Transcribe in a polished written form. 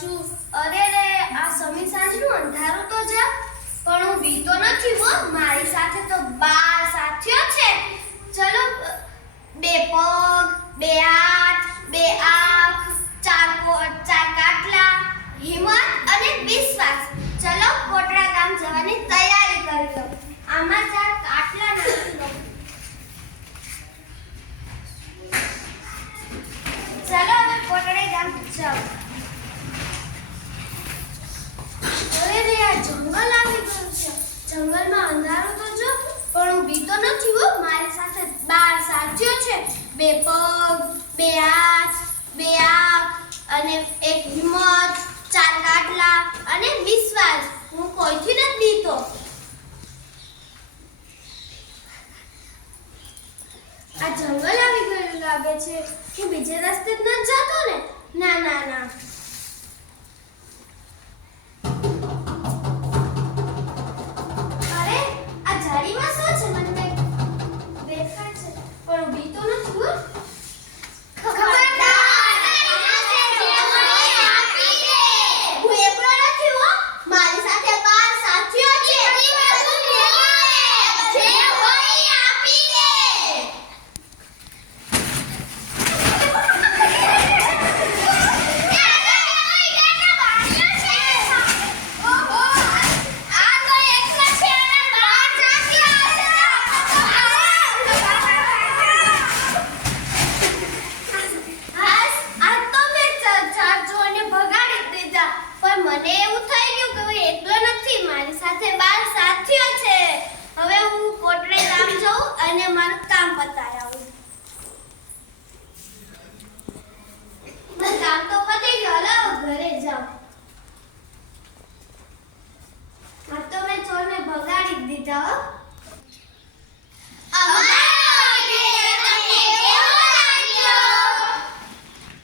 છું. અરે રે, આ સમી સાંજનું અંધારું તો જા, પણ હું બીતો નથી હો. મારી સાથે તો 12 સાથીઓ છે. ચલો, 2 પગ, 2 હાથ, 2 આંખ, 4 કાટલા, હિંમત અને વિશ્વાસ. ચલો, કોટડા ગામ જવાની તૈયારી કરી લો. આમાં 4 કાટલા નાખી લો. ચલો, હવે કોટડે ગામ જાઓ. અરે રે, આ જંગલ આવી ગયું છે. જંગલમાં અંધારું તો જો, પણ હું બીતો નથી હો. મારી સાથે 12 સાથીઓ છે. 2 પગ, 2 હાથ, 2 આંખ અને 1 હિંમત, 4 કાટલા અને વિશ્વાસ. હું કોઈથી નથી બીતો. આ જંગલ આવી ગયું લાગે છે. હું બીજે રસ્તે જ ન જતો ને? ના ના ના. અરે, આ ઝાડીમાં શું છે? મને કંઈક દેખાય છે, પણ હું બીતો નથી હો. હું એકલો નથી હો. મારી સાથે 12 સાથીઓ છે. મને એવું થઈ ગયું કે હું એકલો નથી. મારી સાથે 12 સાથીઓ છે. હવે હું કોટડે ગામ જાઉં અને મારું કામ પતાવી આવું. કામ તો પતી ગયું. હાલો ઘરે જાઉં. આ તો મેં ચોરને ભગાડી જ દીધા હો.